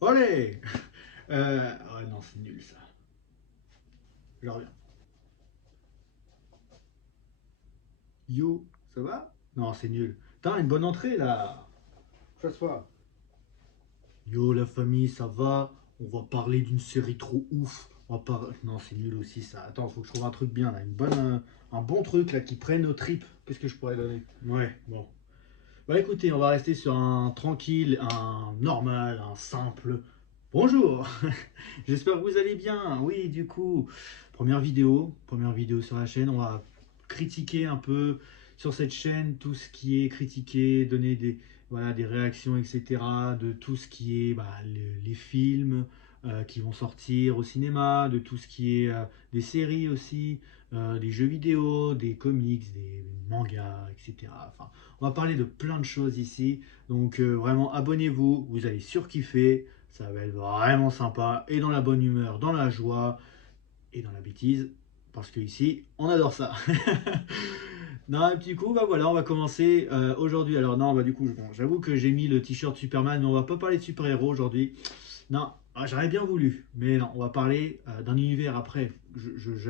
Olé. Ouais, non, c'est nul ça. Je reviens. Yo, ça va? Non, c'est nul. T'as une bonne entrée là. Chasse-toi. Yo, la famille, ça va? On va parler d'une série trop ouf. On va pas... Non, c'est nul aussi ça. Attends, faut que je trouve un truc bien là. Un bon truc là qui prenne nos tripes. Qu'est-ce que je pourrais donner? Ouais, bon. Bah écoutez, on va rester sur un tranquille, un normal, un simple. Bonjour. J'espère que vous allez bien. Oui, du coup, première vidéo sur la chaîne. On va critiquer un peu sur cette chaîne tout ce qui est critiqué, donner voilà, des réactions, etc. De tout ce qui est les films qui vont sortir au cinéma, de tout ce qui est des séries aussi, des jeux vidéo, des comics, des mangas, etc. Enfin, on va parler de plein de choses ici. Donc vraiment, abonnez-vous, vous allez surkiffer. Ça va être vraiment sympa et dans la bonne humeur, dans la joie et dans la bêtise. Parce que ici, on adore ça. Non, un petit coup, bah voilà, on va commencer aujourd'hui. Alors non, bah du coup, bon, j'avoue que j'ai mis le t-shirt Superman, mais on va pas parler de super-héros aujourd'hui. Non, j'aurais bien voulu, mais non, on va parler d'un univers après.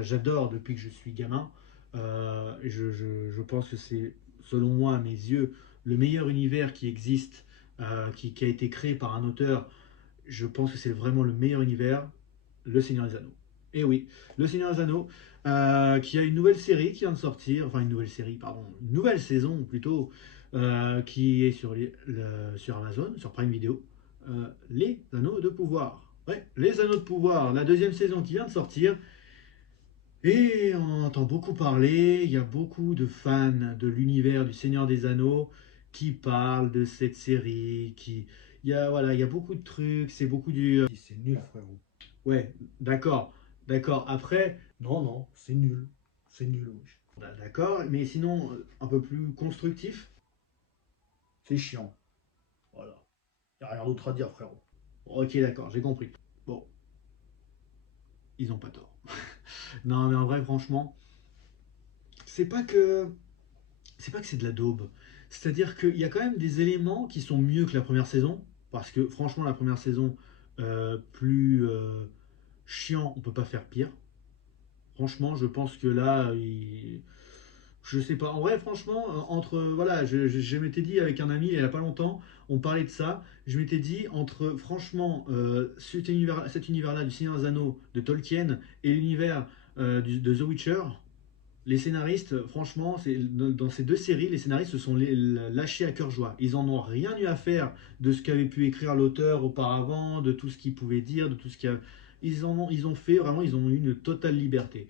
J'adore depuis que je suis gamin. Je pense que c'est, selon moi, à mes yeux, le meilleur univers qui existe, qui a été créé par un auteur. Je pense que c'est vraiment le meilleur univers, Le Seigneur des Anneaux. Et oui, Le Seigneur des Anneaux, qui a une nouvelle série qui vient de sortir, enfin une nouvelle série, pardon, une nouvelle saison plutôt, qui est sur Amazon, sur Prime Video, Les Anneaux de Pouvoir. Ouais, Les Anneaux de Pouvoir, la deuxième saison qui vient de sortir. Et on entend beaucoup parler, il y a beaucoup de fans de l'univers du Seigneur des Anneaux qui parlent de cette série, voilà, il y a beaucoup de trucs, c'est beaucoup du... C'est nul, frérot. Ouais, d'accord, d'accord. Après, non, non, c'est nul. C'est nul, wesh. D'accord, mais sinon, un peu plus constructif, c'est chiant. Voilà. Y a rien d'autre à dire, frérot. Ok, d'accord, j'ai compris. Bon, ils ont pas tort. Non, mais en vrai, franchement, c'est pas que c'est pas que c'est de la daube. C'est-à-dire qu'il y a quand même des éléments qui sont mieux que la première saison. Parce que franchement, la première saison, plus chiant, on peut pas faire pire. Franchement, je pense que là, je sais pas. En vrai, franchement, voilà, je m'étais dit avec un ami il y a pas longtemps, on parlait de ça. Je m'étais dit entre franchement cet univers-là du Seigneur des Anneaux de Tolkien et l'univers de The Witcher, les scénaristes, franchement, dans ces deux séries, les scénaristes se sont lâchés à cœur joie. Ils en ont rien eu à faire de ce qu'avait pu écrire l'auteur auparavant, de tout ce qu'il pouvait dire, de tout ce qu'il y a. Ils ont fait vraiment, ils ont eu une totale liberté.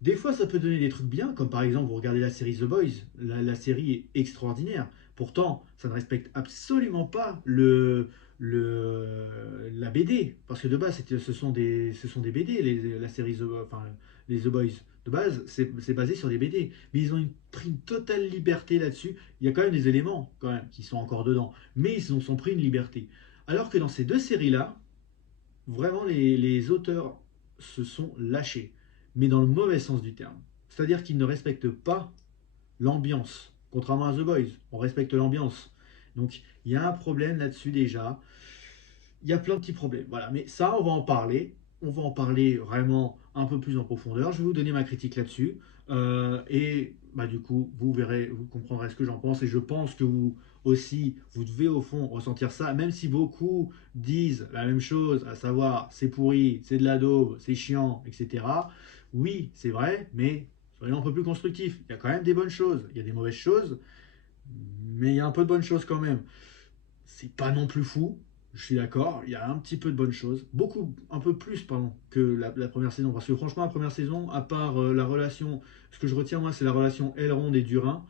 Des fois, ça peut donner des trucs bien, comme par exemple, vous regardez la série The Boys. La série est extraordinaire. Pourtant, ça ne respecte absolument pas la BD. Parce que de base, ce sont des BD, la série enfin, les The Boys. De base, c'est basé sur des BD. Mais ils ont pris une totale liberté là-dessus. Il y a quand même des éléments quand même, qui sont encore dedans. Mais ils ont sont pris une liberté. Alors que dans ces deux séries-là, vraiment, les auteurs se sont lâchés, mais dans le mauvais sens du terme. C'est-à-dire qu'ils ne respectent pas l'ambiance. Contrairement à The Boys, on respecte l'ambiance. Donc il y a un problème là-dessus déjà. Il y a plein de petits problèmes. Voilà, mais ça, on va en parler. On va en parler vraiment un peu plus en profondeur. Je vais vous donner ma critique là-dessus. Et bah, du coup, vous verrez, vous comprendrez ce que j'en pense. Et je pense que vous aussi, vous devez au fond ressentir ça, même si beaucoup disent la même chose, à savoir c'est pourri, c'est de la daube, c'est chiant, etc. Oui, c'est vrai, mais soyons un peu plus constructifs. Il y a quand même des bonnes choses. Il y a des mauvaises choses, mais il y a un peu de bonnes choses quand même. C'est pas non plus fou, je suis d'accord, il y a un petit peu de bonnes choses, beaucoup, un peu plus, pardon, que la première saison, parce que franchement, la première saison, à part la relation, ce que je retiens, moi, c'est la relation Elrond et Durin.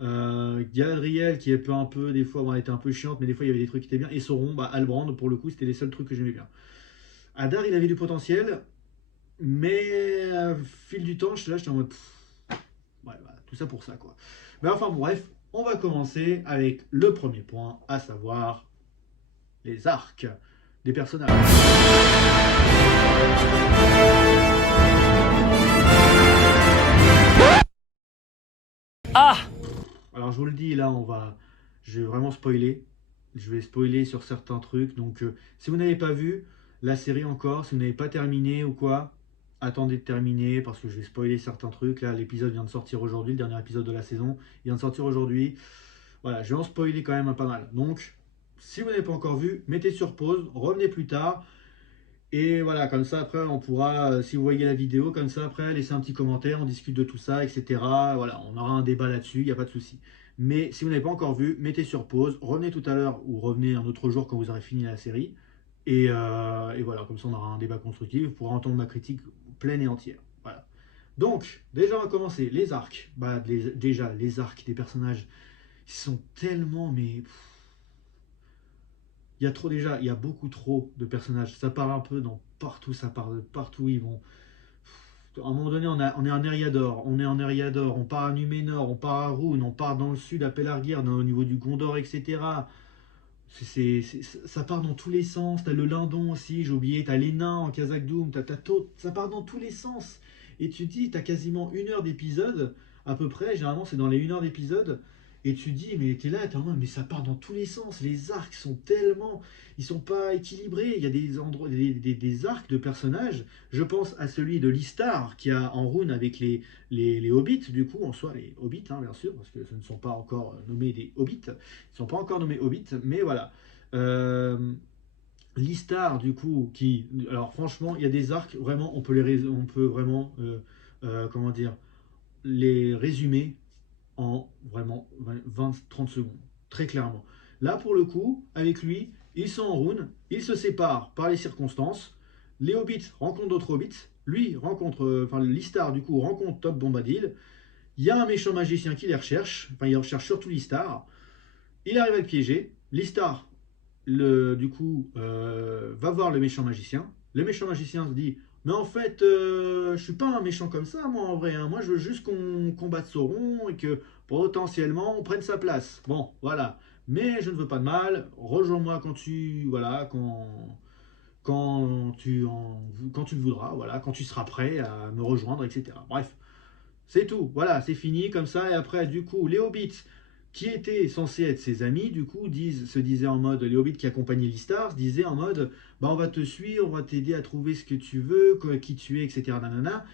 Galadriel, qui est un peu, des fois, bon, elle était un peu chiante, mais des fois, il y avait des trucs qui étaient bien, et Sauron, bah, Halbrand, pour le coup, c'était les seuls trucs que j'aimais bien. Hadar, il avait du potentiel, mais fil du temps, j'étais en mode, ouais, bah, tout ça pour ça, quoi. Mais enfin, bon, bref, on va commencer avec le premier point, à savoir les arcs des personnages. Ah! Alors je vous le dis, là, je vais vraiment spoiler. je vais spoiler sur certains trucs. Donc, si vous n'avez pas vu la série encore, si vous n'avez pas terminé ou quoi, attendez de terminer parce que je vais spoiler certains trucs. Là, l'épisode vient de sortir aujourd'hui, le dernier épisode de la saison vient de sortir aujourd'hui. Voilà, je vais en spoiler quand même pas mal. Donc, si vous n'avez pas encore vu, mettez sur pause, revenez plus tard. Et voilà, comme ça, après, on pourra, si vous voyez la vidéo, comme ça, après, laisser un petit commentaire, on discute de tout ça, etc. Voilà, on aura un débat là-dessus, il n'y a pas de souci. Mais si vous n'avez pas encore vu, mettez sur pause, revenez tout à l'heure ou revenez un autre jour quand vous aurez fini la série. Et voilà, comme ça, on aura un débat constructif, vous pourrez entendre ma critique pleine et entière. Voilà. Donc, déjà, on va commencer. Les arcs. Bah, déjà, les arcs des personnages, ils sont tellement, mais il y a trop déjà, il y a beaucoup trop de personnages. Ça part un peu dans partout, ça part de partout. Ils vont. À un moment donné, on est en Eriador, on est en Eriador, on part à Numénor, on part à Rune, on part dans le sud à Pelargir, au niveau du Gondor, etc. Ça part dans tous les sens. T'as le Lindon aussi, j'ai oublié. T'as les nains en Khazad-dûm. Ça part dans tous les sens. Et tu te dis, t'as quasiment 1 heure d'épisode, à peu près. Généralement, c'est dans les 1 heure d'épisode. Et tu te dis, mais t'es là, t'es en mode, mais ça part dans tous les sens. Les arcs sont tellement. Ils sont pas équilibrés. Il y a des endroits, des arcs de personnages. Je pense à celui de Listar, qui a en rune avec les hobbits, du coup, en soi, les hobbits, hein, bien sûr, parce que ce ne sont pas encore nommés des hobbits. Ils ne sont pas encore nommés hobbits, mais voilà. Euh, L'Istar, du coup, qui. Alors, franchement, il y a des arcs, vraiment, on peut vraiment. Comment dire. Les résumer en vraiment 20-30 secondes. Très clairement. Là, pour le coup, avec lui, ils sont en rune, ils se séparent par les circonstances. Les hobbits rencontrent d'autres hobbits. Lui rencontre. Enfin, l'Istar, du coup, rencontre Top Bombadil. Il y a un méchant magicien qui les recherche. Enfin, il recherche surtout l'Istar. Il arrive à le piéger. L'Istar, du coup, va voir le méchant magicien. Le méchant magicien se dit, mais en fait, je suis pas un méchant comme ça, moi, en vrai. Hein. Moi, je veux juste qu'on combatte Sauron et que potentiellement on prenne sa place. Bon, voilà. Mais je ne veux pas de mal. Rejoins-moi quand tu, voilà, quand tu le voudras, voilà, quand tu seras prêt à me rejoindre, etc. Bref, c'est tout. Voilà, c'est fini comme ça. Et après, du coup, les hobbits qui étaient censés être ses amis, du coup, se disaient en mode, les hobbits qui accompagnaient l'Istar, se disaient en mode, bah on va te suivre, on va t'aider à trouver ce que tu veux, qui tu es, etc. Nanana.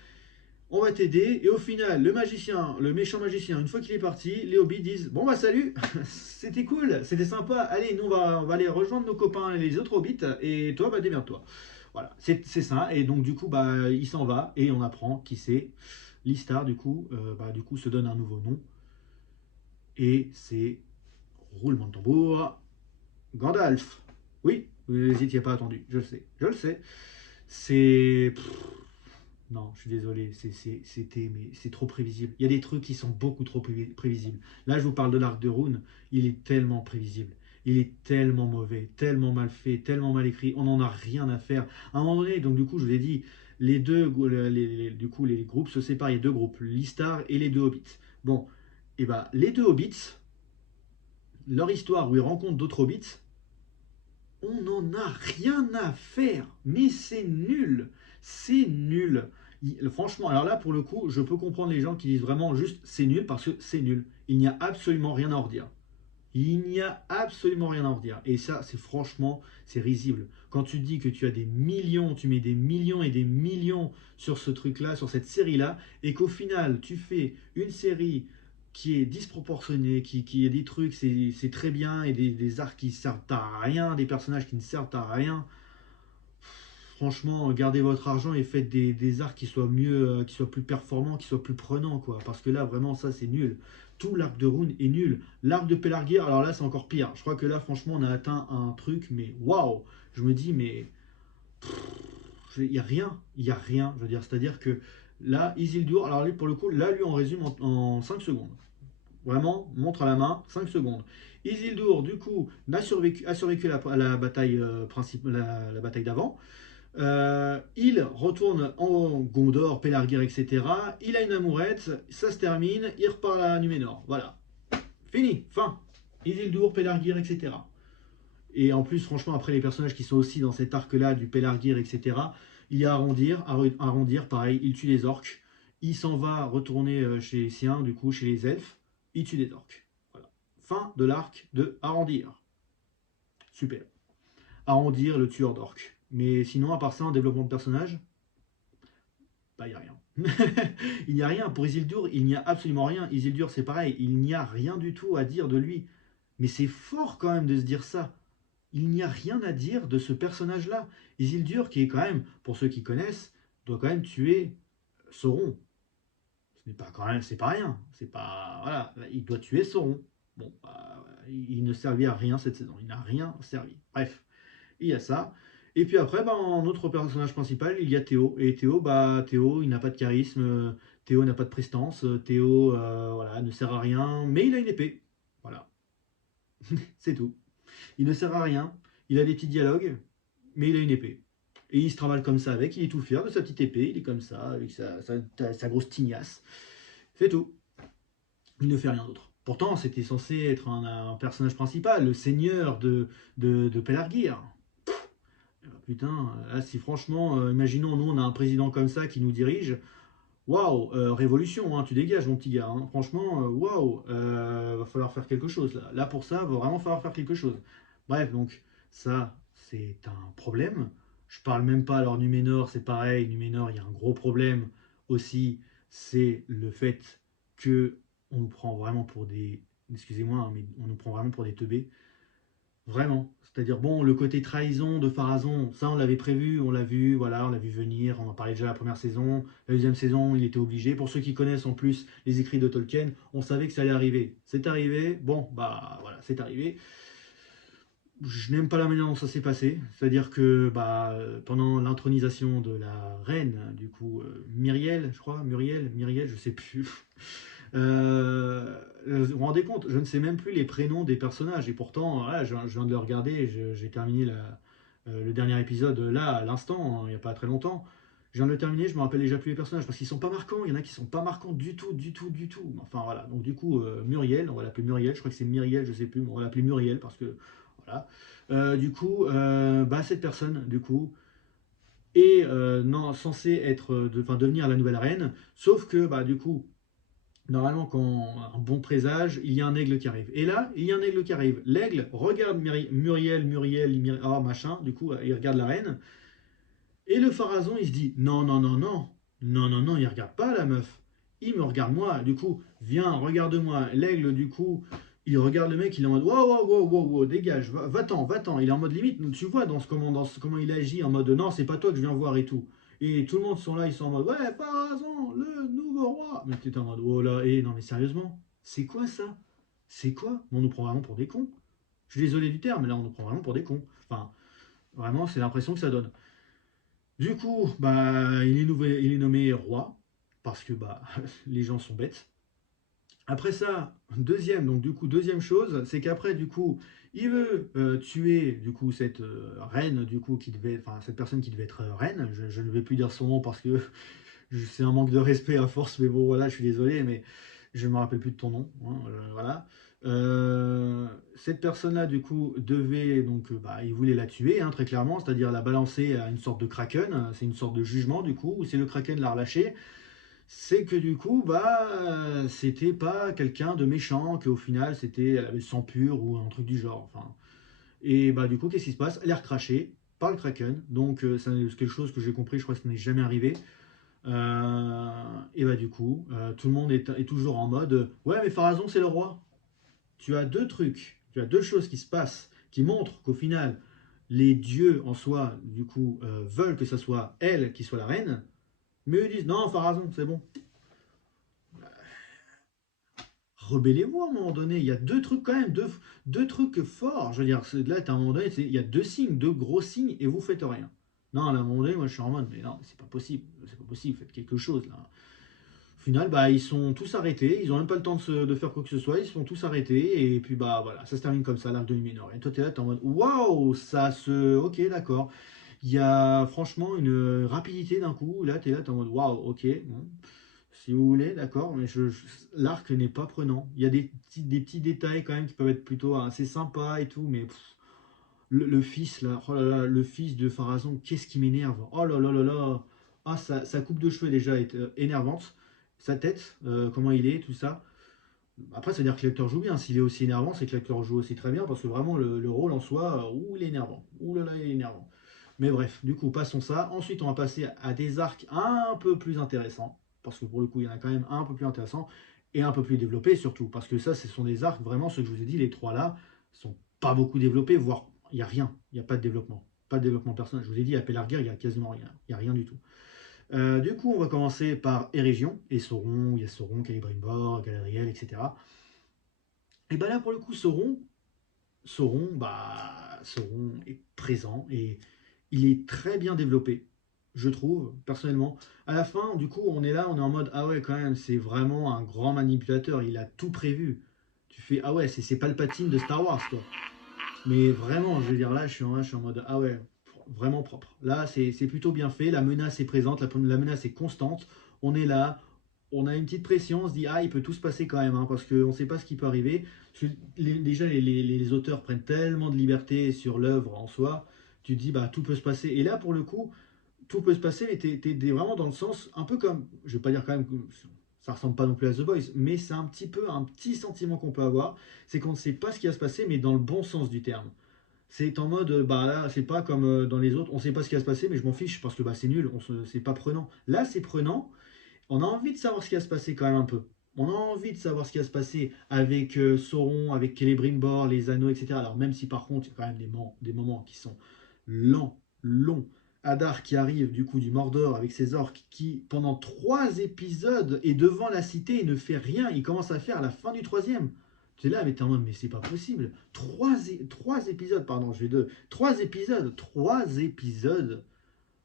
On va t'aider. Et au final, le magicien, le méchant magicien, une fois qu'il est parti, les hobbits disent, bon bah salut, c'était cool, c'était sympa. Allez, nous on va aller rejoindre nos copains et les autres hobbits, et toi, bah démerde-toi. Voilà, c'est ça. Et donc du coup, bah il s'en va et on apprend qui c'est. L'Istar, du coup, se donne un nouveau nom. Et c'est, roulement de tambour, Gandalf. Oui, vous n'hésitiez pas attendu, je le sais. Je le sais. C'est. Non, je suis désolé, mais c'est trop prévisible. Il y a des trucs qui sont beaucoup trop prévisibles. Là, je vous parle de l'arc de Rune, il est tellement prévisible. Il est tellement mauvais, tellement mal fait, tellement mal écrit. On n'en a rien à faire. À un moment donné, donc du coup, je vous ai dit, du coup, les groupes se séparent. Il y a deux groupes, l'Istar et les deux Hobbits. Bon, et ben les deux Hobbits, leur histoire où ils rencontrent d'autres Hobbits, on n'en a rien à faire. Mais c'est nul. C'est nul. Franchement, alors là, pour le coup, je peux comprendre les gens qui disent vraiment juste c'est nul parce que c'est nul. Il n'y a absolument rien à en redire. Il n'y a absolument rien à en redire. Et ça, c'est franchement, c'est risible. Quand tu dis que tu as des millions, tu mets des millions et des millions sur ce truc-là, sur cette série-là, et qu'au final, tu fais une série qui est disproportionnée, qui a des trucs, c'est très bien, et des arcs qui servent à rien, des personnages qui ne servent à rien. Franchement, gardez votre argent et faites des arcs qui soient mieux, qui soient plus performants, qui soient plus prenants, quoi. Parce que là, vraiment, ça, c'est nul. Tout l'arc de Rune est nul. L'arc de Pelargir, alors là, c'est encore pire. Je crois que là, franchement, on a atteint un truc, mais waouh! Je me dis, mais il n'y a rien. Il n'y a rien. Je veux dire, c'est-à-dire que là, Isildur, alors lui, pour le coup, là, lui, on résume en 5 secondes. Vraiment, montre à la main, 5 secondes. Isildur, du coup, a survécu à la bataille, la bataille d'avant. Il retourne en Gondor, Pelargir, etc. Il a une amourette, ça se termine, il repart à Numénor. Voilà. Fini, fin. Isildur, Pelargir, etc. Et en plus, franchement, après les personnages qui sont aussi dans cet arc-là du Pelargir, etc., il y a arrondir, pareil, il tue les orques. Il s'en va retourner chez les siens, du coup, chez les elfes. Il tue les orques. Voilà. Fin de l'arc de Arrondir. super. Arrondir le tueur d'orques. Mais sinon, à part ça, en développement de personnage, bah, il n'y a rien. Il n'y a rien. Pour Isildur, il n'y a absolument rien. Isildur, c'est pareil. Il n'y a rien du tout à dire de lui. Mais c'est fort quand même de se dire ça. Il n'y a rien à dire de ce personnage-là. Isildur, qui est quand même, pour ceux qui connaissent, doit quand même tuer Sauron. Ce n'est pas quand même, c'est pas rien. C'est pas, voilà, il doit tuer Sauron. Bon, bah, il ne servit à rien cette saison. Il n'a rien servi. Bref, il y a ça. Et puis après, bah, en autre personnage principal, il y a Théo. Et Théo, bah, Théo, il n'a pas de charisme. Théo n'a pas de prestance. Théo, voilà, ne sert à rien. Mais il a une épée. Voilà, c'est tout. Il ne sert à rien. Il a des petits dialogues, mais il a une épée. Et il se travaille comme ça avec. Il est tout fier de sa petite épée. Il est comme ça, avec sa grosse tignasse. C'est tout. Il ne fait rien d'autre. Pourtant, c'était censé être un personnage principal, le seigneur de Pelargir. Putain, là, si franchement, imaginons, nous, on a un président comme ça qui nous dirige. Waouh, révolution, hein, tu dégages, mon petit gars. Hein. Franchement, waouh, va falloir faire quelque chose là. Là, pour ça, va vraiment falloir faire quelque chose. Bref, donc, ça, c'est un problème. Je parle même pas, alors Numénor, c'est pareil. Numénor, il y a un gros problème aussi. C'est le fait que on nous prend vraiment pour des. Excusez-moi, hein, mais on nous prend vraiment pour des teubés. Vraiment. C'est-à-dire, bon, le côté trahison de Pharazôn, ça on l'avait prévu, on l'a vu, voilà, on l'a vu venir, on en parlait déjà la première saison. La deuxième saison, il était obligé. Pour ceux qui connaissent en plus les écrits de Tolkien, on savait que ça allait arriver. C'est arrivé, bon, bah voilà, c'est arrivé. Je n'aime pas la manière dont ça s'est passé. C'est-à-dire que bah, pendant l'intronisation de la reine, du coup, Myriel, je crois, Myriel, je sais plus. Vous vous rendez compte, je ne sais même plus les prénoms des personnages et pourtant, voilà, je viens de le regarder, j'ai terminé le dernier épisode là, à l'instant, hein, il n'y a pas très longtemps. Je viens de le terminer, je me rappelle déjà plus les personnages parce qu'ils sont pas marquants, il y en a qui sont pas marquants du tout, du tout, du tout. Enfin voilà, donc du coup, Muriel, on va l'appeler Muriel, je crois que c'est Myriel, je sais plus, mais on va l'appeler Muriel parce que voilà. Du coup, bah, cette personne, du coup, est non, censée être, devenir la nouvelle reine, sauf que, bah, du coup, normalement, quand un bon présage, il y a un aigle qui arrive. Et là, il y a un aigle qui arrive. L'aigle regarde Muriel, oh, machin, du coup, il regarde la reine. Et le Pharazôn, il se dit, non, non, non, non, non, non, non, il regarde pas la meuf. Il me regarde moi, du coup, viens, regarde-moi. L'aigle, du coup, il regarde le mec, il est en mode, wow, wow, wow, wow, wow, dégage, va-t'en, va-t'en. Il est en mode limite, tu vois comment il agit, en mode, non, c'est pas toi que je viens voir et tout. Et tout le monde sont là, ils sont en mode, ouais, Pharazôn, le nouveau roi. Mais tu es en mode, oh là, non, mais sérieusement, c'est quoi ça? C'est quoi? On nous prend vraiment pour des cons. Je suis désolé du terme, mais là, on nous prend vraiment pour des cons. Enfin, vraiment, c'est l'impression que ça donne. Du coup, bah, il est nommé roi, parce que bah, les gens sont bêtes. Après ça, deuxième chose, c'est qu'après, du coup, il veut tuer du coup cette reine, du coup, cette personne qui devait être reine. Je ne vais plus dire son nom parce que c'est un manque de respect à force, mais bon, voilà, je suis désolé, mais je ne me rappelle plus de ton nom. Hein, voilà. Cette personne-là, du coup, devait, donc, bah, il voulait la tuer, hein, très clairement, c'est-à-dire la balancer à une sorte de kraken. C'est une sorte de jugement, du coup, où c'est le kraken l'a relâché. C'est que du coup, bah, c'était pas quelqu'un de méchant, qu'au final, elle avait le sang pur ou un truc du genre. Enfin, et bah, du coup, qu'est-ce qui se passe? Elle est recrachée par le kraken. Donc, c'est quelque chose que j'ai compris, je crois que ça n'est jamais arrivé. Et bah du coup, tout le monde est toujours en mode ouais, mais Pharazôn c'est le roi. Tu as deux trucs, tu as deux choses qui se passent qui montrent qu'au final, les dieux en soi, du coup, veulent que ça soit elle qui soit la reine, mais eux disent non, Pharazôn, c'est bon. Rebellez-vous à un moment donné. Il y a deux trucs quand même, deux trucs forts. Je veux dire, là, à un moment donné, il y a deux signes, deux gros signes, et vous faites rien. Non, là, à un moment donné, moi je suis en mode, mais non, c'est pas possible, c'est pas possible, faites quelque chose là. Au final, bah, ils sont tous arrêtés, ils n'ont même pas le temps de faire quoi que ce soit, ils sont tous arrêtés, et puis bah voilà, ça se termine comme ça, l'arc de Numénor. Et toi, t'es là, t'es en mode waouh, ça se. Ok, d'accord. Il y a franchement une rapidité d'un coup, là, t'es là, t'es en mode waouh, ok, bon. Si vous voulez, d'accord, mais l'arc n'est pas prenant. Il y a des petits détails quand même qui peuvent être plutôt assez sympas et tout, mais le fils là, oh là là, le fils de Pharazôn, qu'est-ce qui m'énerve? Oh là là là là, ah sa coupe de cheveux déjà est énervante, sa tête, comment il est, tout ça. Après, ça veut dire que l'acteur joue bien. S'il est aussi énervant, c'est que l'acteur joue aussi très bien, parce que vraiment, le rôle en soi, ouh, il est énervant. Ouh là là, il est énervant. Mais bref, du coup, passons ça. Ensuite, on va passer à des arcs un peu plus intéressants, parce que pour le coup, il y en a quand même un peu plus intéressants, et un peu plus développés surtout, parce que ça, ce sont des arcs, vraiment, ceux que je vous ai dit, les trois là, sont pas beaucoup développés, voire il n'y a rien, il n'y a pas de développement. Pas de développement personnel. Je vous ai dit, à Pelarguer, il n'y a quasiment rien. Il n'y a rien du tout. Du coup, on va commencer par Erégion, et Sauron, il y a Sauron, Celebrimbor, Galadriel, etc. Et bah là, pour le coup, Sauron est présent et il est très bien développé, je trouve, personnellement. À la fin, du coup, on est là, on est en mode ah ouais, quand même, c'est vraiment un grand manipulateur, il a tout prévu. Tu fais ah ouais, c'est Palpatine de Star Wars, quoi. Mais vraiment, je veux dire, là, je suis en mode ah ouais, vraiment propre. Là, c'est plutôt bien fait, la menace est présente, la menace est constante. On est là, on a une petite pression, on se dit ah, il peut tout se passer quand même, hein, parce qu'on ne sait pas ce qui peut arriver. Déjà, les auteurs prennent tellement de liberté sur l'œuvre en soi, tu te dis bah tout peut se passer. Et là, pour le coup, tout peut se passer, mais t'es vraiment dans le sens, un peu comme, je vais pas dire quand même que ça ressemble pas non plus à The Boys, mais c'est un petit peu un petit sentiment qu'on peut avoir, c'est qu'on ne sait pas ce qui va se passer, mais dans le bon sens du terme. C'est en mode, bah là, c'est pas comme dans les autres, on sait pas ce qui va se passer, mais je m'en fiche parce que bah, c'est nul, c'est pas prenant. Là, c'est prenant, on a envie de savoir ce qui va se passer quand même un peu. On a envie de savoir ce qui va se passer avec Sauron, avec Celebrimbor, les anneaux, etc. Alors même si par contre, il y a quand même des moments qui sont lents, longs. Hadar qui arrive du coup du Mordor avec ses orques qui, pendant 3 épisodes, est devant la cité et ne fait rien. Il commence à faire à la fin du troisième. Tu es là, mais t'es en mode, mais c'est pas possible. Trois épisodes, pardon, je vais deux. 3 épisodes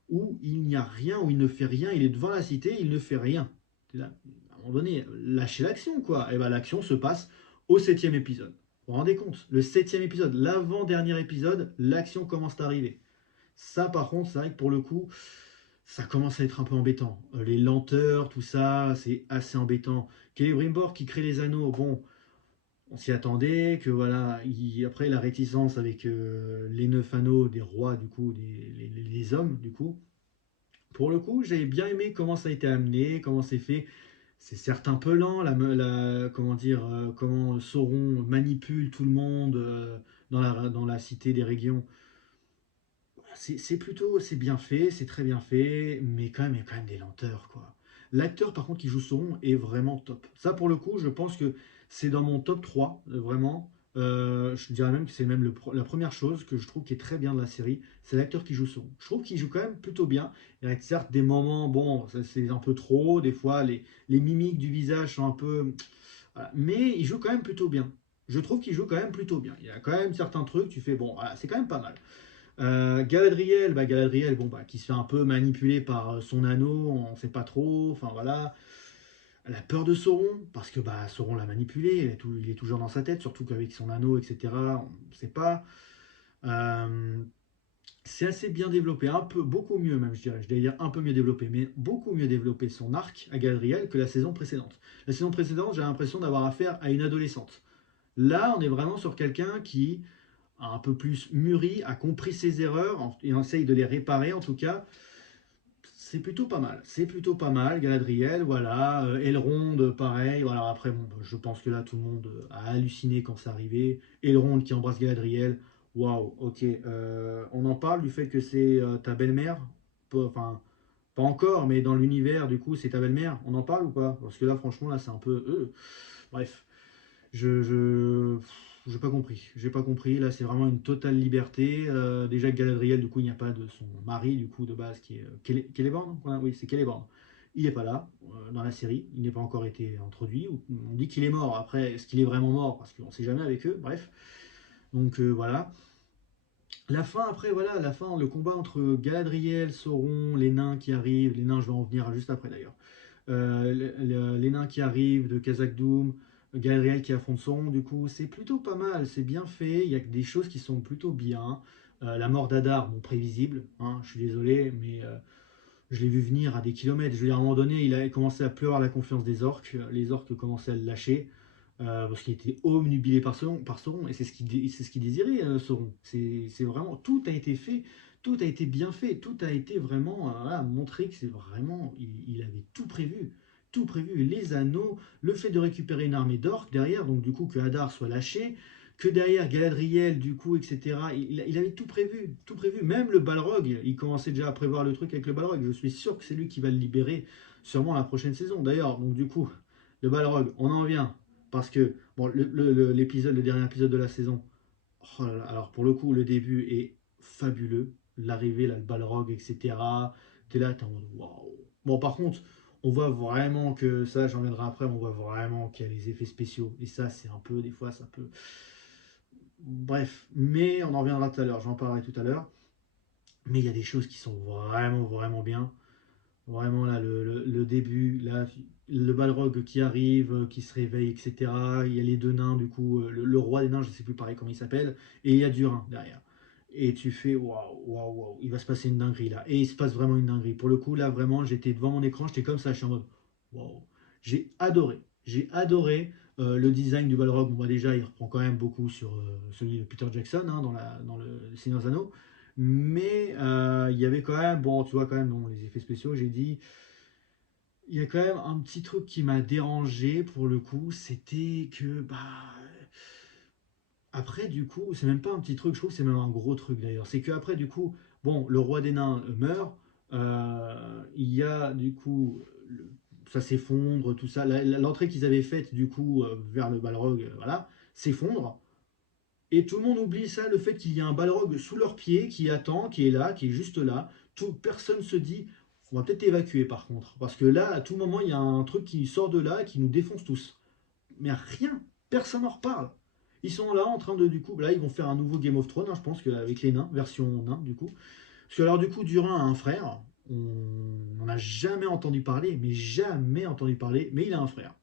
où il n'y a rien, où il ne fait rien, il est devant la cité, il ne fait rien. Là, à un moment donné, lâchez l'action, quoi. Et bien l'action se passe au 7e épisode. Vous vous rendez compte? Le 7e épisode, l'avant-dernier épisode, l'action commence à arriver. Ça, par contre, c'est vrai que pour le coup, ça commence à être un peu embêtant. Les lenteurs, tout ça, c'est assez embêtant. Celebrimbor qui crée les anneaux, bon, on s'y attendait, que voilà, après la réticence avec les 9 anneaux des rois, du coup, les hommes, du coup, pour le coup, j'ai bien aimé comment ça a été amené, comment c'est fait. C'est certes un peu lent, comment dire, comment Sauron manipule tout le monde dans la cité des régions. C'est bien fait, c'est très bien fait, mais quand même, il y a quand même des lenteurs, quoi. L'acteur, par contre, qui joue Sauron est vraiment top. Ça, pour le coup, je pense que c'est dans mon top 3 vraiment. Je dirais même que c'est même la première chose que je trouve qui est très bien de la série, c'est l'acteur qui joue Sauron. Je trouve qu'il joue quand même plutôt bien. Il y a certes des moments, bon, c'est un peu trop, des fois, les mimiques du visage sont un peu... Voilà. Mais il joue quand même plutôt bien. Je trouve qu'il joue quand même plutôt bien. Il y a quand même certains trucs, tu fais, bon, voilà, c'est quand même pas mal. Galadriel, bon, bah, qui se fait un peu manipuler par son anneau, on ne sait pas trop, enfin voilà. Elle a peur de Sauron, parce que bah, Sauron l'a manipulé, il est toujours dans sa tête, surtout qu'avec son anneau, etc., on ne sait pas. Euh, c'est assez bien développé, un peu, beaucoup mieux même, je vais dire un peu mieux développé, mais beaucoup mieux développé son arc à Galadriel que la saison précédente. La saison précédente, j'ai l'impression d'avoir affaire à une adolescente. Là, on est vraiment sur quelqu'un qui a un peu plus mûri, a compris ses erreurs et essaye de les réparer en tout cas. C'est plutôt pas mal. C'est plutôt pas mal. Galadriel, voilà. Elrond, pareil. Voilà. Après, bon, je pense que là, tout le monde a halluciné quand c'est arrivé. Elrond qui embrasse Galadriel. Waouh, ok. On en parle du fait que c'est ta belle-mère. Enfin, pas encore, mais dans l'univers, du coup, c'est ta belle-mère. On en parle ou pas? Parce que là, franchement, là, c'est un peu. Bref. Je, je, j'ai pas compris. J'ai pas compris. Là, c'est vraiment une totale liberté. Déjà, Galadriel, du coup, il n'y a pas de son mari, du coup, de base, qui est Celeborn. Oui, c'est Celeborn. Il n'est pas là dans la série. Il n'est pas encore été introduit. On dit qu'il est mort. Après, est-ce qu'il est vraiment mort? Parce qu'on ne sait jamais avec eux. Bref. Donc voilà. La fin, après, voilà, la fin, le combat entre Galadriel, Sauron, les nains qui arrivent. Les nains, je vais en venir juste après d'ailleurs. Les nains qui arrivent de Khazad-dûm, Galadriel qui affronte Sauron, du coup, c'est plutôt pas mal, c'est bien fait, il y a des choses qui sont plutôt bien. La mort d'Adar, bon, prévisible, hein, je suis désolé, mais je l'ai vu venir à des kilomètres. Je veux dire, à un moment donné, il a commencé à plus avoir la confiance des orques, les orques commençaient à le lâcher, parce qu'il était omnubilé par Sauron, et c'est ce qu'il désirait, Sauron. C'est vraiment, tout a été fait, tout a été bien fait, tout a été vraiment voilà, montré que c'est vraiment, il avait tout prévu. tout prévu, les anneaux, le fait de récupérer une armée d'orques derrière, donc du coup que Hadar soit lâché, que derrière Galadriel, du coup, etc. Il avait tout prévu, tout prévu. Même le Balrog, il commençait déjà à prévoir le truc avec le Balrog. Je suis sûr que c'est lui qui va le libérer sûrement la prochaine saison. D'ailleurs, donc du coup, le Balrog, on en vient. Parce que, bon, le dernier épisode de la saison, oh là là, alors pour le coup, le début est fabuleux. L'arrivée, là, le Balrog, etc. T'es là, t'es en mode waouh. Bon, par contre, on voit vraiment que ça, j'en viendrai après, on voit vraiment qu'il y a les effets spéciaux. Et ça, c'est un peu, des fois, ça peut. Bref, mais on en reviendra tout à l'heure, j'en parlerai tout à l'heure. Mais il y a des choses qui sont vraiment, vraiment bien. Vraiment, là, le début, là, le Balrog qui arrive, qui se réveille, etc. Il y a les deux nains, du coup, le roi des nains, je ne sais plus pareil comment il s'appelle, et il y a Durin derrière. Et tu fais waouh, waouh, waouh, il va se passer une dinguerie là. Et il se passe vraiment une dinguerie. Pour le coup, là, vraiment, j'étais devant mon écran, j'étais comme ça, je suis en mode waouh. J'ai adoré. J'ai adoré le design du Balrog. Bon, bah, déjà, il reprend quand même beaucoup sur celui de Peter Jackson hein, dans le Seigneur des Anneaux. Mais il y avait quand même, bon, tu vois, quand même, dans les effets spéciaux, j'ai dit, il y a quand même un petit truc qui m'a dérangé pour le coup, c'était que, bah, après, du coup, c'est même pas un petit truc, je trouve que c'est même un gros truc d'ailleurs. C'est que après, du coup, bon, le roi des nains meurt, il y a du coup, ça s'effondre, tout ça. L'entrée qu'ils avaient faite du coup vers le Balrog, voilà, s'effondre. Et tout le monde oublie ça, le fait qu'il y a un Balrog sous leurs pieds qui attend, qui est là, qui est juste là. Personne se dit, on va peut-être évacuer par contre. Parce que là, à tout moment, il y a un truc qui sort de là, qui nous défonce tous. Mais rien, personne n'en reparle. Ils sont là en train de, du coup, là, ils vont faire un nouveau Game of Thrones, hein, je pense, avec les nains, version nain, du coup. Parce que alors, du coup, Durin a un frère, on n'en a jamais entendu parler, mais jamais entendu parler, mais il a un frère.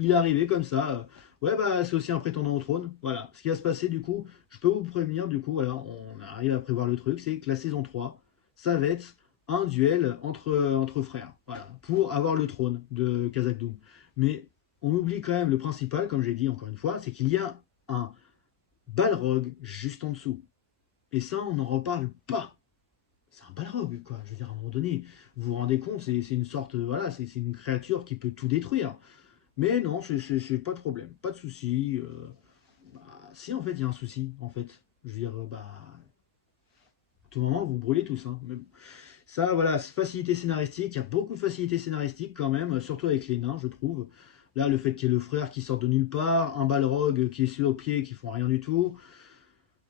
Il est arrivé comme ça, ouais, bah, c'est aussi un prétendant au trône, voilà. Ce qui va se passer, du coup, je peux vous prévenir, du coup, voilà, on arrive à prévoir le truc, c'est que la saison 3 ça va être un duel entre frères, voilà, pour avoir le trône de Khazad-dûm. Mais on oublie quand même le principal, comme j'ai dit encore une fois, c'est qu'il y a un Balrog juste en dessous. Et ça, on n'en reparle pas. C'est un Balrog, quoi. Je veux dire, à un moment donné, vous vous rendez compte, c'est une sorte, voilà, c'est une créature qui peut tout détruire. Mais non, c'est pas de problème, pas de souci. Bah, si, en fait, il y a un souci, en fait. Je veux dire, bah, à tout moment, vous brûlez tous. Hein. Mais bon, ça, voilà, facilité scénaristique. Il y a beaucoup de facilité scénaristique quand même, surtout avec les nains, je trouve. Là, le fait qu'il y ait le frère qui sort de nulle part, un Balrog qui est sur le pied, qui font rien du tout.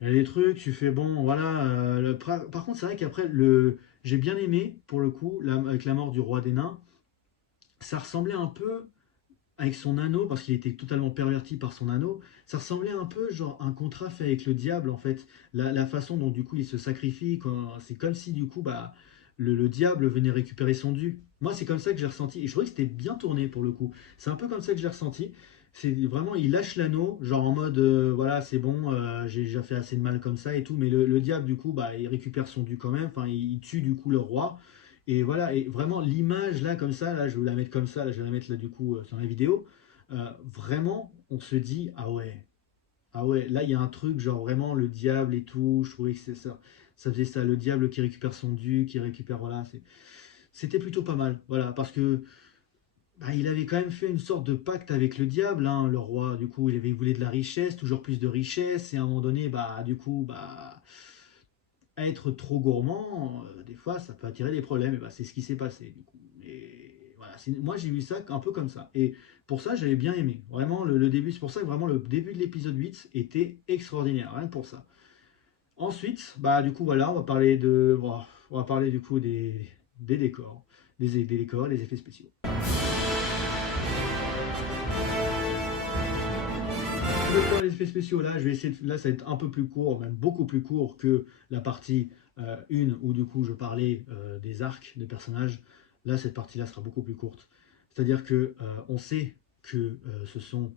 Il y a des trucs, tu fais bon, voilà. Par contre, c'est vrai qu'après, j'ai bien aimé, pour le coup, avec la mort du roi des nains, ça ressemblait un peu avec son anneau, parce qu'il était totalement perverti par son anneau, ça ressemblait un peu genre un contrat fait avec le diable en fait. La façon dont du coup il se sacrifie, c'est comme si du coup bah, le diable venait récupérer son dû. Moi c'est comme ça que j'ai ressenti, et je trouvais que c'était bien tourné pour le coup. C'est un peu comme ça que j'ai ressenti. C'est vraiment, il lâche l'anneau, genre en mode voilà c'est bon, j'ai déjà fait assez de mal comme ça et tout, mais le diable du coup bah, il récupère son dû quand même, enfin il tue du coup le roi. Et voilà, et vraiment l'image là comme ça, là je vais la mettre comme ça, là je vais la mettre là du coup sur la vidéo. Vraiment, on se dit ah ouais, là il y a un truc genre vraiment le diable et tout. Je trouvais que c'est ça, ça faisait ça, le diable qui récupère son dû, qui récupère voilà, c'était plutôt pas mal, voilà, parce que bah, il avait quand même fait une sorte de pacte avec le diable, hein, le roi. Du coup, il voulait de la richesse, toujours plus de richesse, et à un moment donné, bah du coup, bah être trop gourmand, des fois, ça peut attirer des problèmes. Et bah, c'est ce qui s'est passé, du coup. Et voilà, moi, j'ai vu ça un peu comme ça. Et pour ça, j'avais bien aimé. Vraiment, le début, c'est pour ça que vraiment le début de l'épisode 8 était extraordinaire, rien que pour ça. Ensuite, bah, du coup, voilà, on va parler du coup des décors, des décors, des effets spéciaux. Les effets spéciaux, là, je vais essayer là, ça va être un peu plus court, même beaucoup plus court que la partie 1 où du coup je parlais des arcs des personnages. Là, cette partie-là sera beaucoup plus courte. C'est-à-dire que on sait que ce sont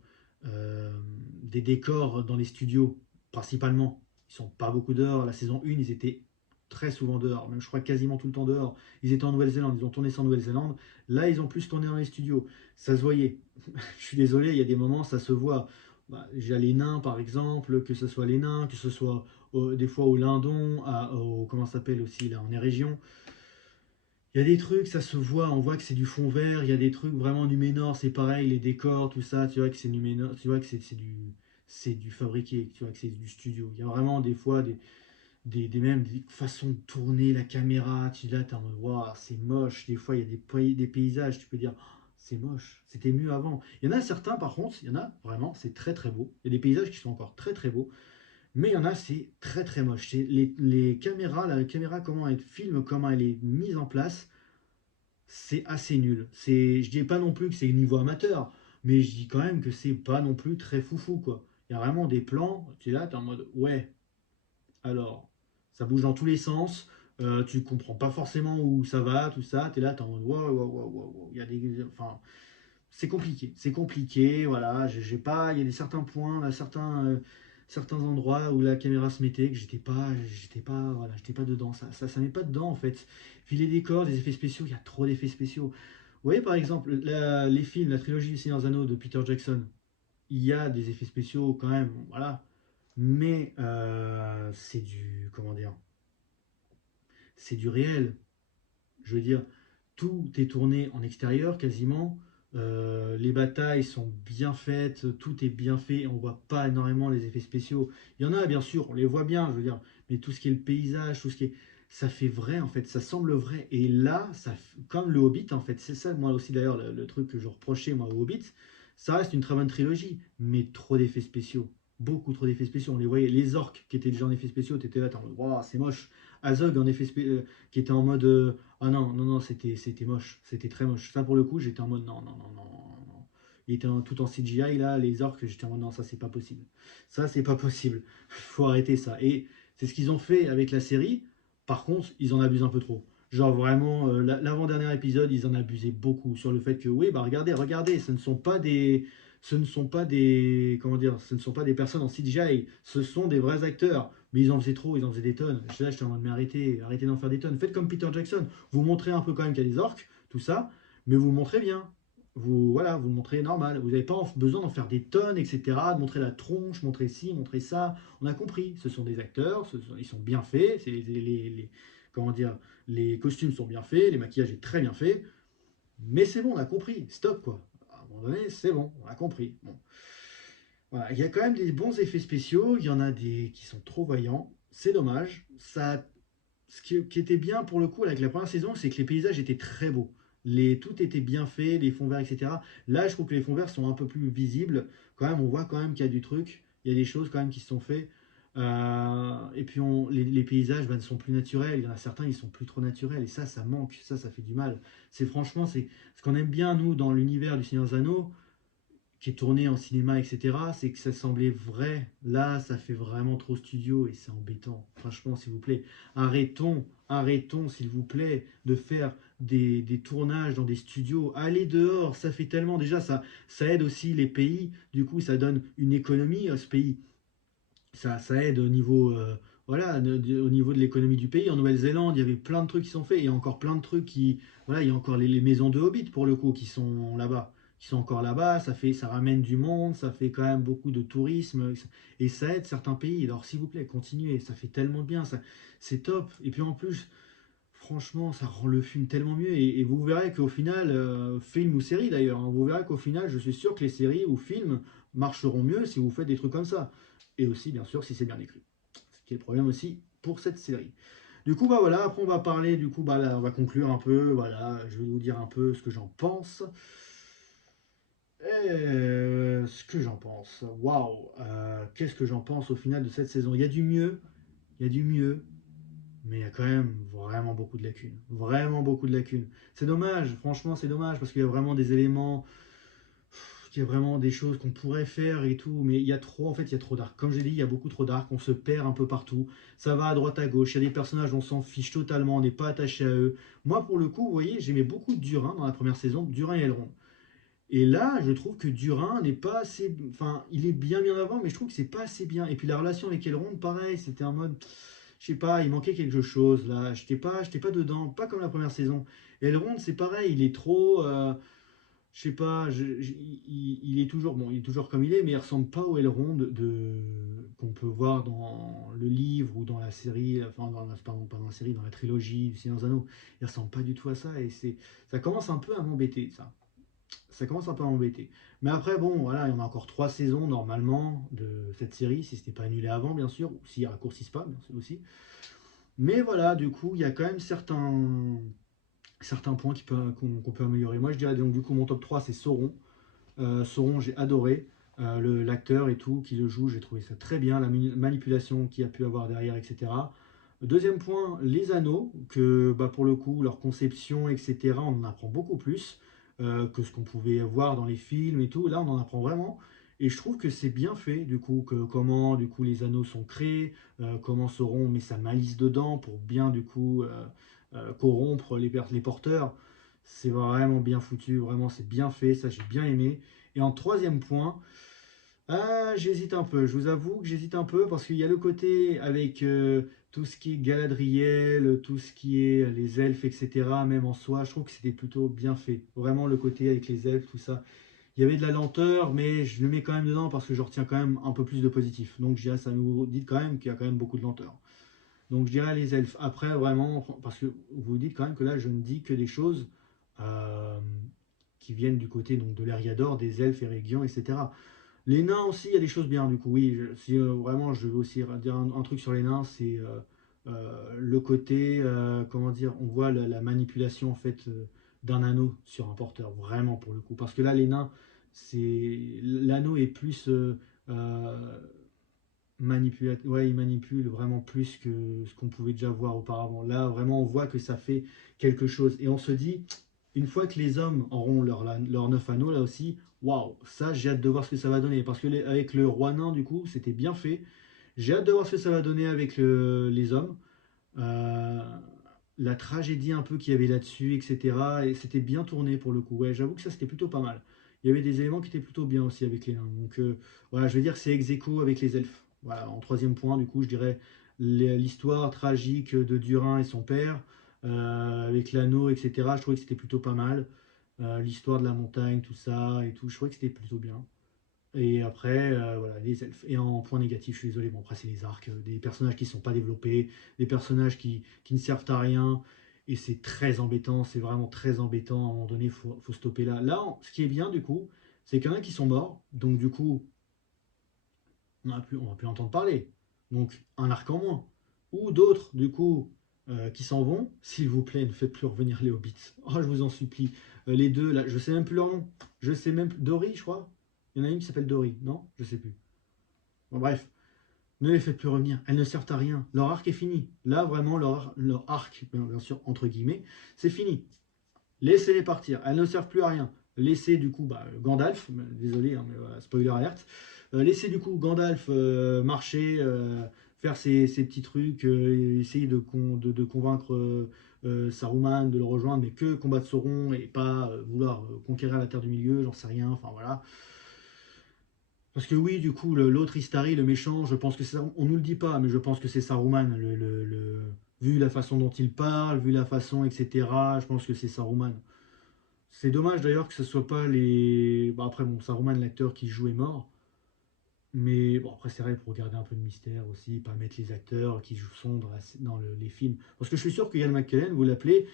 des décors dans les studios, principalement. Ils sont pas beaucoup dehors. La saison 1, ils étaient très souvent dehors, même je crois quasiment tout le temps dehors. Ils étaient en Nouvelle-Zélande, ils ont tourné ça en Nouvelle-Zélande. Là, ils ont plus tourné dans les studios. Ça se voyait. Je suis désolé, il y a des moments, ça se voit. Bah, j'ai les nains par exemple, que ce soit les nains, que ce soit des fois au Lindon, comment ça s'appelle aussi là, en région. Il y a des trucs, ça se voit, on voit que c'est du fond vert, il y a des trucs vraiment Numénor, c'est pareil, les décors, tout ça, tu vois que c'est Numénor, tu vois que c'est du fabriqué, tu vois que c'est du studio. Il y a vraiment des fois même des façons de tourner la caméra, tu là, t'es en mode, waouh, c'est moche. Des fois, il y a des paysages, tu peux dire, oh, c'est moche, c'était mieux avant. Il y en a certains, par contre, il y en a vraiment, c'est très très beau. Il y a des paysages qui sont encore très très beaux, mais il y en a, c'est très très moche. C'est les caméras, la caméra, comment elle filme, comment elle est mise en place, c'est assez nul. Je dis pas non plus que c'est niveau amateur, mais je dis quand même que c'est pas non plus très foufou, quoi. Il y a vraiment des plans, tu es là, tu es en mode, ouais, alors, ça bouge dans tous les sens, tu comprends pas forcément où ça va, tout ça, tu es là, tu es en mode, wow, wow, wow, wow, wow. Il y a des, enfin, c'est compliqué, voilà, j'ai pas, il y a des certains points, là, certains endroits où la caméra se mettait que voilà, j'étais pas dedans, ça met pas dedans en fait. Puis les décors, les effets spéciaux, il y a trop d'effets spéciaux. Vous voyez par exemple les films, la trilogie du Seigneur des Anneaux de Peter Jackson, il y a des effets spéciaux quand même, voilà, mais c'est du, comment dire, c'est du réel. Je veux dire, tout est tourné en extérieur quasiment. Les batailles sont bien faites, tout est bien fait, on voit pas énormément les effets spéciaux. Il y en a bien sûr, on les voit bien, je veux dire, mais tout ce qui est le paysage, tout ce qui est, ça fait vrai en fait, ça semble vrai. Et là, comme le Hobbit en fait, c'est ça moi aussi d'ailleurs le truc que je reprochais moi au Hobbit, ça reste une très bonne trilogie, mais trop d'effets spéciaux, beaucoup trop d'effets spéciaux. On les voyait, les orques qui étaient déjà en effets spéciaux, t'étais là, t'es en mode, waouh, c'est moche. Azog en effet qui était en mode ah non, non, non, c'était moche, c'était très moche. Ça pour le coup, j'étais en mode non, non, non, non, non, non. Il était tout en CGI là, les orques, j'étais en mode non, ça c'est pas possible. Ça c'est pas possible. Faut arrêter ça. Et c'est ce qu'ils ont fait avec la série. Par contre, ils en abusent un peu trop. Genre vraiment, l'avant-dernier épisode, ils en abusaient beaucoup sur le fait que oui, bah regardez, regardez, comment dire, ce ne sont pas des personnes en CGI, ce sont des vrais acteurs. Mais ils en faisaient trop, ils en faisaient des tonnes. J'étais en mode, mais arrêtez, arrêtez d'en faire des tonnes. Faites comme Peter Jackson. Vous montrez un peu quand même qu'il y a des orques, tout ça, mais vous le montrez bien. Voilà, vous le montrez normal. Vous n'avez pas besoin d'en faire des tonnes, etc. De montrer la tronche, montrer ci, montrer ça. On a compris. Ce sont des acteurs, ils sont bien faits. Comment dire, les costumes sont bien faits, les maquillages sont très bien faits. Mais c'est bon, on a compris. Stop, quoi. À un moment donné, c'est bon, on a compris. Bon. Voilà, il y a quand même des bons effets spéciaux, il y en a des qui sont trop voyants, c'est dommage. Ce qui était bien pour le coup avec la première saison, c'est que les paysages étaient très beaux. Tout était bien fait, les fonds verts, etc. Là, je trouve que les fonds verts sont un peu plus visibles. Quand même, on voit quand même qu'il y a du truc, il y a des choses quand même qui se sont faites. Et puis les paysages ne sont plus naturels. Il y en a certains, ils sont plus trop naturels. Et ça manque. Ça fait du mal. C'est ce qu'on aime bien, nous, dans l'univers du Seigneur des Anneaux, qui est tourné en cinéma, etc., c'est que ça semblait vrai. Là, ça fait vraiment trop studio et c'est embêtant. Franchement, s'il vous plaît, arrêtons, s'il vous plaît, de faire des tournages dans des studios. Allez dehors, ça fait tellement. Déjà, ça aide aussi les pays. Du coup, ça donne une économie à ce pays. Ça aide au niveau, voilà, au niveau de l'économie du pays. En Nouvelle-Zélande, il y avait plein de trucs qui sont faits. Il y a encore plein de trucs qui. Voilà, il y a encore les maisons de Hobbit, pour le coup, qui sont là-bas. Qui sont encore là-bas. Ça ramène du monde, ça fait quand même beaucoup de tourisme. Et ça aide certains pays. Alors, s'il vous plaît, continuez. Ça fait tellement de bien. C'est top. Et puis en plus, franchement, ça rend le film tellement mieux. Et vous verrez qu'au final, film ou série d'ailleurs, hein, vous verrez qu'au final, je suis sûr que les séries ou films marcheront mieux si vous faites des trucs comme ça. Et aussi, bien sûr, si c'est bien écrit. Ce qui est le problème aussi pour cette série. Du coup, bah voilà, après on va parler, du coup, bah là, on va conclure un peu, voilà, je vais vous dire un peu ce que j'en pense. Ce que j'en pense, waouh, qu'est-ce que j'en pense au final de cette saison? Il y a du mieux, mais il y a quand même vraiment beaucoup de lacunes. Vraiment beaucoup de lacunes. C'est dommage, franchement, c'est dommage parce qu'il y a vraiment des éléments, il y a vraiment des choses qu'on pourrait faire et tout, mais il y a trop, en fait, il y a trop d'arcs. Comme j'ai dit, il y a beaucoup trop d'arcs, on se perd un peu partout. Ça va à droite, à gauche, il y a des personnages, on s'en fiche totalement, on n'est pas attaché à eux. Moi, pour le coup, vous voyez, j'aimais beaucoup Durin dans la première saison, Durin et Elrond. Et là, je trouve que Durin n'est pas assez. Enfin, il est bien bien avant, mais je trouve que c'est pas assez bien. Et puis la relation avec Elrond, pareil, c'était un mode. Je sais pas, il manquait quelque chose là. J'étais pas dedans, pas comme la première saison. Elrond, c'est pareil, il est trop. je sais pas, il est toujours, bon, il est toujours comme il est, mais il ressemble pas au Elrond qu'on peut voir dans le livre ou dans la série, enfin, pardon, pas dans la série, dans la trilogie du Seigneur des Anneaux. Il ressemble pas du tout à ça, et ça commence un peu à m'embêter, ça. Ça commence un peu à m'embêter. Mais après, bon, voilà, il y en a encore 3 saisons normalement de cette série, si ce n'était pas annulé avant, bien sûr, ou s'ils raccourcissent pas, bien sûr aussi. Mais voilà, du coup, il y a quand même certains points qu'on peut améliorer. Moi, je dirais donc, du coup, mon top 3 c'est Sauron. Sauron, j'ai adoré. L'acteur et tout qui le joue, j'ai trouvé ça très bien. La manipulation qu'il y a pu avoir derrière, etc. Deuxième point, les anneaux, que bah, pour le coup, leur conception, etc., on en apprend beaucoup plus que ce qu'on pouvait voir dans les films et tout. Là, on en apprend vraiment. Et je trouve que c'est bien fait, du coup, comment du coup, les anneaux sont créés, comment Sauron met sa malice dedans pour bien, du coup, corrompre les porteurs. C'est vraiment bien foutu, vraiment, c'est bien fait, ça, j'ai bien aimé. Et en troisième point, j'hésite un peu, je vous avoue que j'hésite un peu parce qu'il y a le côté avec tout ce qui est Galadriel, tout ce qui est les elfes, etc. Même en soi, je trouve que c'était plutôt bien fait. Vraiment le côté avec les elfes, tout ça. Il y avait de la lenteur, mais je le mets quand même dedans parce que je retiens quand même un peu plus de positif. Donc je dirais, ça nous dit quand même qu'il y a quand même beaucoup de lenteur. Donc je dirais les elfes. Après, vraiment, parce que vous dites quand même que là, je ne dis que des choses euh, qui viennent du côté donc, de l'Eriador, des elfes, Erégion, etc. Les nains aussi, il y a des choses bien, du coup, oui. Si vraiment je veux aussi dire un truc sur les nains, c'est le côté, comment dire, on voit la manipulation en fait d'un anneau sur un porteur, vraiment pour le coup. Parce que là, les nains, l'anneau est plus ouais, il manipule vraiment plus que ce qu'on pouvait déjà voir auparavant. Là, vraiment, on voit que ça fait quelque chose. Et on se dit, une fois que les hommes auront leur 9 anneaux, là aussi, waouh, ça, j'ai hâte de voir ce que ça va donner. Parce que avec le roi nain, du coup, c'était bien fait. J'ai hâte de voir ce que ça va donner avec les hommes. Euh, la tragédie un peu qu'il y avait là-dessus, etc. Et c'était bien tourné pour le coup. Ouais, j'avoue que ça, c'était plutôt pas mal. Il y avait des éléments qui étaient plutôt bien aussi avec les nains. Donc voilà, je vais dire que c'est ex aequo avec les elfes. Voilà, en troisième point, du coup, je dirais l'histoire tragique de Durin et son père, avec l'anneau, etc. Je trouvais que c'était plutôt pas mal. L'histoire de la montagne, tout ça et tout, je trouvais que c'était plutôt bien. Et après, voilà, les elfes. Et en point négatif, je suis désolé, bon après c'est les arcs, des personnages qui ne sont pas développés, des personnages qui ne servent à rien, et c'est très embêtant, c'est vraiment très embêtant, à un moment donné, faut stopper là. Là, ce qui est bien du coup, c'est qu'il y en a qui sont morts, donc du coup, on va plus entendre parler. Donc un arc en moins. Ou d'autres, du coup, qui s'en vont, s'il vous plaît, ne faites plus revenir les hobbits. Oh, je vous en supplie. Les deux, là, je sais même plus leur nom. Je sais même plus. Dory, je crois. Il y en a une qui s'appelle Dory, non? Je sais plus. Bon, bref, ne les faites plus revenir. Elles ne servent à rien. Leur arc est fini. Là, vraiment, leur arc, bien sûr, entre guillemets, c'est fini. Laissez-les partir. Elles ne servent plus à rien. Laissez du coup bah, Gandalf, désolé, hein, mais voilà, spoiler alerte. Laissez du coup Gandalf marcher, faire ses petits trucs, essayer de convaincre Saruman de le rejoindre, mais que combattre Sauron et pas vouloir conquérir la Terre du Milieu, j'en sais rien. Enfin voilà. Parce que oui, du coup, l'autre Istari, le méchant, je pense que c'est on nous le dit pas, mais je pense que c'est Saruman. Vu la façon dont il parle, vu la façon, etc., je pense que c'est Saruman. C'est dommage d'ailleurs que ce soit pas les. Bon, après, bon, Saruman, l'acteur qui joue est mort. Mais bon, après, c'est vrai pour garder un peu de mystère aussi, pas mettre les acteurs qui sont les films. Parce que je suis sûr que Ian McKellen, vous l'appelez,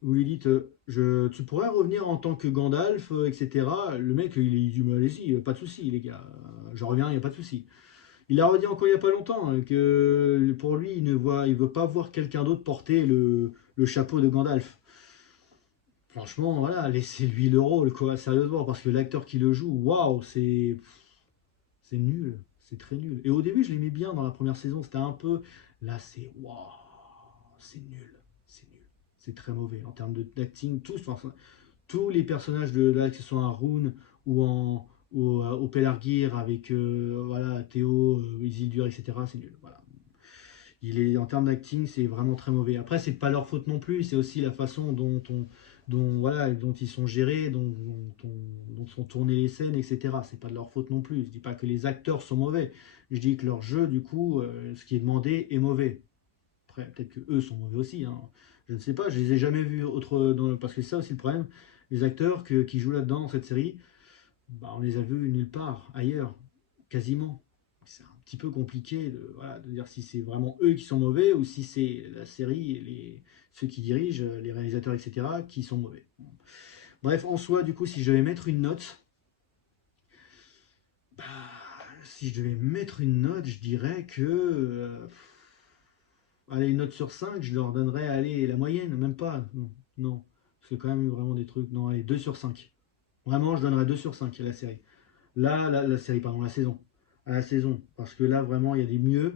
vous lui dites tu pourrais revenir en tant que Gandalf, etc. Le mec, il dit mais allez-y, pas de souci, les gars, je reviens, il n'y a pas de souci. Il a redit encore il n'y a pas longtemps que pour lui, il veut pas voir quelqu'un d'autre porter le chapeau de Gandalf. Franchement, voilà, laissez-lui le rôle, quoi, sérieusement, parce que l'acteur qui le joue, waouh, c'est nul, c'est très nul. Et au début, je l'aimais bien dans la première saison, c'était un peu, là, c'est waouh, c'est nul, c'est nul, c'est très mauvais en termes d'acting, enfin, tous les personnages là, que ce soit en Rune ou au Pelargir avec voilà, Théo, Isildur, etc., c'est nul, voilà. En termes d'acting, c'est vraiment très mauvais. Après, c'est pas leur faute non plus, c'est aussi la façon voilà, dont ils sont gérés, dont sont tournées les scènes, etc. C'est pas de leur faute non plus. Je dis pas que les acteurs sont mauvais. Je dis que leur jeu, du coup, ce qui est demandé est mauvais. Après, peut-être que eux sont mauvais aussi, hein. Je ne sais pas, je les ai jamais vus parce que c'est ça aussi le problème. Les acteurs qui jouent là-dedans, dans cette série, bah, on les a vus nulle part, ailleurs, quasiment. C'est un petit peu compliqué voilà, de dire si c'est vraiment eux qui sont mauvais ou si c'est la série, ceux qui dirigent, les réalisateurs, etc., qui sont mauvais. Bref, en soi, du coup, si je devais mettre une note, bah, si je devais mettre une note, je dirais que... allez, une note sur 5, je leur donnerais, allez, la moyenne, même pas. Non, non. Parce que quand même, vraiment des trucs... Non, allez, 2 sur 5. Vraiment, je donnerais 2 sur 5 à la série. Là, la série, pardon, la saison. À la saison. Parce que là, vraiment, il y a des mieux.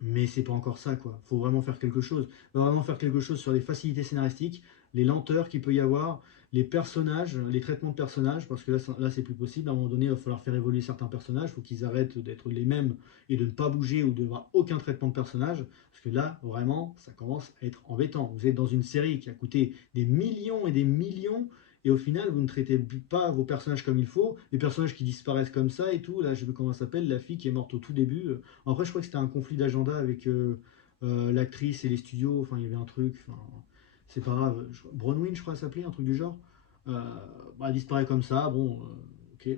Mais c'est pas encore ça, quoi. Faut vraiment faire quelque chose. Faut vraiment faire quelque chose sur les facilités scénaristiques, les lenteurs qu'il peut y avoir, les personnages, les traitements de personnages, parce que là c'est plus possible. À un moment donné, il va falloir faire évoluer certains personnages. Il faut qu'ils arrêtent d'être les mêmes et de ne pas bouger ou de n'avoir aucun traitement de personnage. Parce que là, vraiment, ça commence à être embêtant. Vous êtes dans une série qui a coûté des millions et des millions. Et au final, vous ne traitez pas vos personnages comme il faut. Les personnages qui disparaissent comme ça et tout. Là, je sais plus comment ça s'appelle. La fille qui est morte au tout début. Après, je crois que c'était un conflit d'agenda avec l'actrice et les studios. Enfin, il y avait un truc. Enfin, c'est pas grave. Bronwyn, je crois, ça s'appelait, un truc du genre. Euh, bah, elle disparaît comme ça. Bon, ok.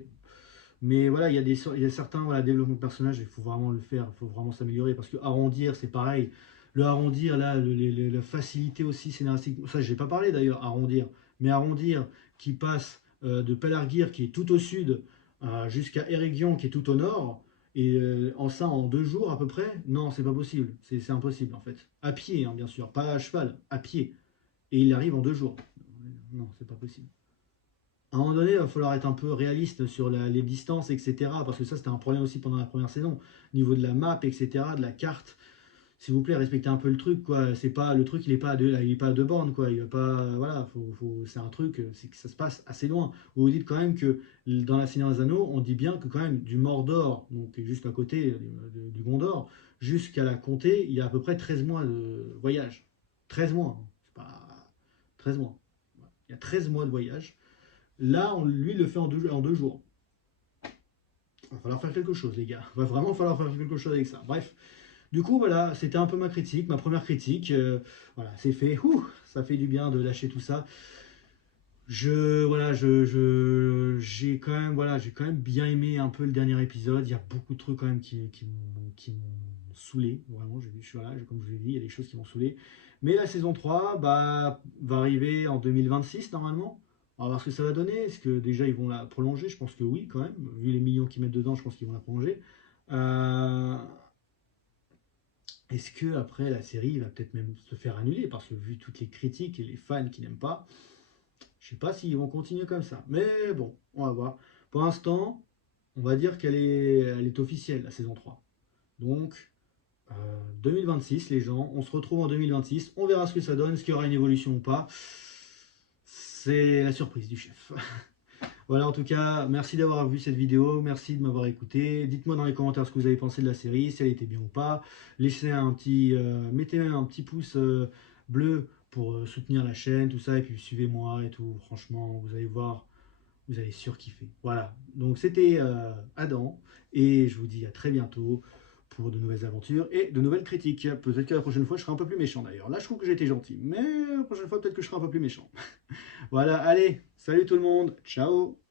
Mais voilà, il y a certains voilà, développements de personnages, il faut vraiment le faire, il faut vraiment s'améliorer. Parce que arrondir, c'est pareil. Le arrondir, là, la facilité aussi scénaristique. Ça, je n'ai pas parlé d'ailleurs, arrondir. Mais arrondir qui passe de Pelargir, qui est tout au sud, jusqu'à Eregion, qui est tout au nord, et en ça en 2 jours à peu près, non, c'est pas possible. C'est impossible en fait. À pied, hein, bien sûr, pas à cheval, à pied. Et il arrive en 2 jours. Non, c'est pas possible. À un moment donné, il va falloir être un peu réaliste sur les distances, etc. Parce que ça, c'était un problème aussi pendant la première saison. Au niveau de la map, etc., de la carte. S'il vous plaît, respectez un peu le truc, quoi. C'est pas, le truc, il est pas à 2 bornes, quoi. Il va pas, voilà, c'est un truc, c'est que ça se passe assez loin. Vous vous dites quand même que dans la Seigneur des Anneaux, on dit bien que quand même du Mordor, donc juste à côté du Gondor, jusqu'à la Comté, il y a à peu près 13 mois de voyage. 13 mois, hein. C'est pas 13 mois. Il y a 13 mois de voyage. Là, lui, il le fait en 2 jours. Il va falloir faire quelque chose, les gars. Il va vraiment falloir faire quelque chose avec ça. Bref, du coup, voilà, c'était un peu ma critique, ma première critique. Voilà, c'est fait. Ouh, ça fait du bien de lâcher tout ça. Voilà, j'ai quand même bien aimé un peu le dernier épisode. Il y a beaucoup de trucs quand même qui m'ont saoulé. Vraiment, voilà, comme je vous l'ai dit, il y a des choses qui m'ont saoulé. Mais la saison 3 bah, va arriver en 2026 normalement. On va voir ce que ça va donner. Est-ce que déjà ils vont la prolonger? Je pense que oui, quand même. Vu les millions qu'ils mettent dedans, je pense qu'ils vont la prolonger. Euh, Est-ce que après la série va peut-être même se faire annuler? Parce que vu toutes les critiques et les fans qui n'aiment pas, je sais pas s'ils vont continuer comme ça. Mais bon, on va voir. Pour l'instant, on va dire elle est officielle, la saison 3. Donc, 2026, les gens, on se retrouve en 2026. On verra ce que ça donne, est-ce qu'il y aura une évolution ou pas. C'est la surprise du chef. Voilà, en tout cas, merci d'avoir vu cette vidéo, merci de m'avoir écouté. Dites-moi dans les commentaires ce que vous avez pensé de la série, si elle était bien ou pas. Mettez un petit pouce bleu pour soutenir la chaîne, tout ça, et puis suivez-moi et tout. Franchement, vous allez voir, vous allez surkiffer. Voilà, donc c'était Adam, et je vous dis à très bientôt pour de nouvelles aventures et de nouvelles critiques. Peut-être que la prochaine fois, je serai un peu plus méchant d'ailleurs. Là, je trouve que j'ai été gentil, mais la prochaine fois, peut-être que je serai un peu plus méchant. Voilà, allez, salut tout le monde, ciao!